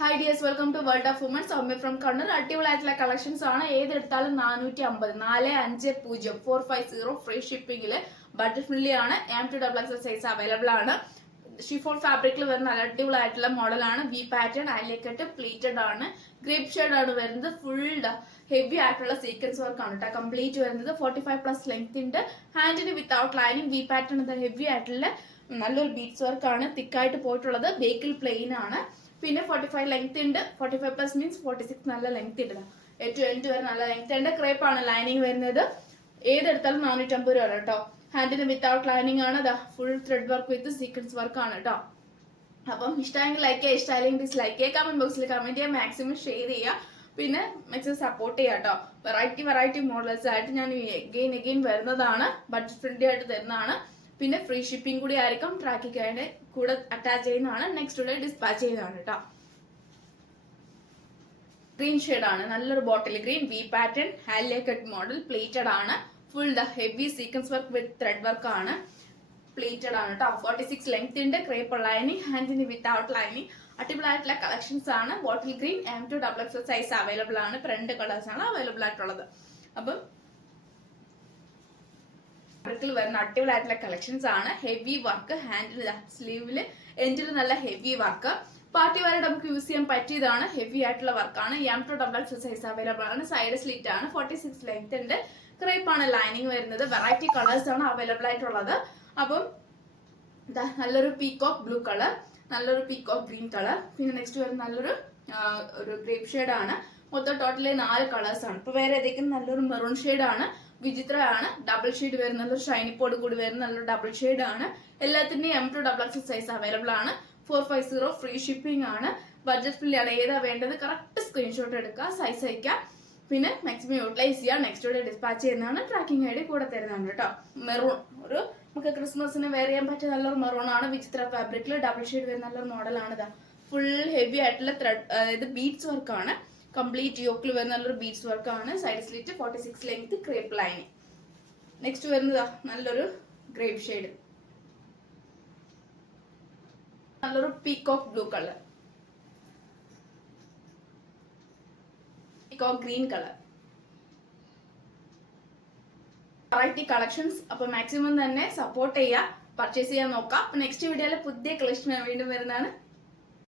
Hi dears, welcome to World of Women. Soumya from Kannur. അടിപൊളിയായിട്ടുള്ള collections ആണ്. ഏതെടുത്താലും 450 450 450 free ഷിപ്പിംഗിൽ budget friendly ആണ്. M2XX size available ആണ്. Chiffon ഫാബ്രിക്കിൽ വരുന്ന നല്ല അടിപൊളിയായിട്ടുള്ള മോഡലാണ്. വി പാറ്റേൺ അയലേക്കട്ട് പ്ലീറ്റഡ് ആണ്. ഗ്രേപ്പ് ഷെയ്ഡ് ആണ് വരുന്നത്. ഫുൾ ഹെവി ആയിട്ടുള്ള സീക്വൻസ് വർക്ക് ആണ് കേട്ടോ. കംപ്ലീറ്റ് വരുന്നത് 45+ ലെങ്ത് ഉണ്ട്. ഹാൻഡിന് without lining. V pattern heavy ആയിട്ടുള്ള നല്ലൊരു ബീഡ്സ് വർക്ക് ആണ്. തിക്കായിട്ട് പോയിട്ടുള്ളത്. ബേക്കിൽ പ്ലെയിൻ ആണ്. പിന്നെ 45 ലെങ്ത് ഉണ്ട്. 45+ മീൻസ് 46 നല്ല ലെങ്ത് ഉണ്ട്. ഏറ്റവും എൻഡ് വരെ നല്ല ലെങ്ത് ഉണ്ട്. ക്രേപ്പ് ആണ് ലൈനിങ് വരുന്നത്. ഏതെടുത്താലും 450 രൂപ കേട്ടോ. ഹാൻഡിന് വിത്തൗട്ട് ലൈനിങ് ആണ്. Full thread work with sequence work ആണ് കേട്ടോ. അപ്പം ഇഷ്ടമെങ്കിൽ ലൈക്ക് ചെയ്യുക, ഇഷ്ടമായില്ലെങ്കിൽ ഡിസ്ലൈക്ക് ചെയ്യുക. കമന്റ് ബോക്സിൽ കമന്റ് ചെയ്യുക, മാക്സിമം ഷെയർ ചെയ്യുക. പിന്നെ മാക്സിമം സപ്പോർട്ട് ചെയ്യുക കേട്ടോ. വെറൈറ്റി മോഡൽസ് ആയിട്ട് ഞാൻ എഗെയിൻ വരുന്നതാണ്. ബഡ്ജറ്റ് ഫ്രണ്ട്ലി ആയിട്ട് തരുന്നതാണ്. പിന്നെ ഫ്രീ ഷിപ്പിംഗ് കൂടി ആയിരിക്കും. ട്രാക്കിംഗ് ആയിട്ട് കൂടെ അറ്റാച്ച് ചെയ്യുന്നതാണ്. നെക്സ്റ്റ് ഡേ ഡിസ്പാച്ച് ചെയ്യുന്നതാണ് കേട്ടോ. ഗ്രീൻ ഷെയ്ഡ് ആണ്. നല്ലൊരു ബോട്ടിൽ ഗ്രീൻ. വി പാറ്റേൺ ഹാലിയ കട്ട് മോഡൽ. പ്ലേറ്റഡ് ആണ്. Full heavy sequence work with thread work ആണ്. പ്ലേറ്റഡ് ആണ് കേട്ടോ. 46 ലെങ്ത് ഉണ്ട്. Crepe lining. ഹാൻഡിന് വിത്തൗട്ട് ലൈനിങ്. അടിപൊളിയായിട്ടുള്ള കളക്ഷൻസ് ആണ്. Bottle green M2XX size available ആണ്. 2 കളേഴ്സ് ആണ് അവൈലബിൾ ആയിട്ടുള്ളത്. അപ്പം വരുന്ന അടിപൊളിയായിട്ടുള്ള കളക്ഷൻസ് ആണ്. Heavy work. ഹാൻഡിൽ സ്ലീവില് എൻഡിൽ നല്ല ഹെവി വർക്ക്. പാർട്ടി വരെ നമുക്ക് യൂസ് ചെയ്യാൻ പറ്റിയതാണ്. ഹെവി ആയിട്ടുള്ള വർക്കാണ്. M2XX സൈസ് അവൈലബിൾ ആണ്. സൈഡ് സ്ലിറ്റ് ആണ്. 46 ലെങ്ത് ഉണ്ട്. ക്രേപ്പ് ആണ് ലൈനിങ് വരുന്നത്. വെറൈറ്റി കളേഴ്സ് ആണ് അവൈലബിൾ ആയിട്ടുള്ളത്. അപ്പം നല്ലൊരു പീകോക്ക് ബ്ലൂ കളർ, നല്ലൊരു പീകോക്ക് ഗ്രീൻ കളർ, പിന്നെ നെക്സ്റ്റ് വരുന്ന നല്ലൊരു ഗ്രേപ്പ് ഷെയ്ഡ് ആണ്. മൊത്തം ടോട്ടലി 4 കളേഴ്സ് ആണ്. ഇപ്പൊ വേറെ ഏതെങ്കിലും നല്ലൊരു മെറൂൺ ഷെയ്ഡ് ആണ്. വിചിത്ര ആണ്. ഡബിൾ ഷെയ്ഡ് വരുന്ന നല്ലൊരു ഷൈനി പോഡ് കൂടി വരുന്ന നല്ലൊരു ഡബിൾ ഷെയ്ഡ് ആണ്. എല്ലാത്തിന്റെയും M2XX സൈസ് അവൈലബിൾ ആണ്. 450 ഫ്രീ ഷിപ്പിംഗ് ആണ്. ബഡ്ജറ്റ് ഫ്രണ്ട്ലി ആണ്. ഏതാ വേണ്ടത് കറക്റ്റ് സ്ക്രീൻഷോട്ട് എടുക്കുക, സൈസ് അയക്കാം. പിന്നെ മാക്സിമം യൂട്ടിലൈസ് ചെയ്യുക. നെക്സ്റ്റ് ഡേ ഡിസ്പാച്ച് ചെയ്യുന്നതാണ്. ട്രാക്കിംഗ് ഐഡി കൂടെ തരുന്നതാണ് കേട്ടോ. മെറൂൺ ഒരു നമുക്ക് ക്രിസ്മസിന് വെയർ ചെയ്യാൻ പറ്റിയ നല്ലൊരു മെറൂൺ ആണ്. വിചിത്ര ഫാബ്രിക്കിൽ ഡബിൾ ഷെയ്ഡ് വരുന്ന നല്ലൊരു മോഡലാണ്. ഇതാ ഫുൾ ഹെവി ആയിട്ടുള്ള ത്രെഡ്, അതായത് ബീഡ്സ് വർക്ക് ആണ്. കംപ്ലീറ്റ് യോക്കിൽ വരുന്ന നല്ലൊരു ബീഡ്സ് വർക്ക് ആണ്. Side slit 46 length crepe lining. Next വരുന്നതാ നല്ലൊരു ഗ്രേപ്പ് ഷെയ്ഡ്, നല്ലൊരു peacock blue colour, peacock green colour. Variety collections. അപ്പൊ മാക്സിമം തന്നെ സപ്പോർട്ട് ചെയ്യുക, പർച്ചേസ് ചെയ്യാൻ നോക്കാം. നെക്സ്റ്റ് വീഡിയോയിൽ പുതിയ കളക്ഷൻ വീണ്ടും വരുന്നതാണ്.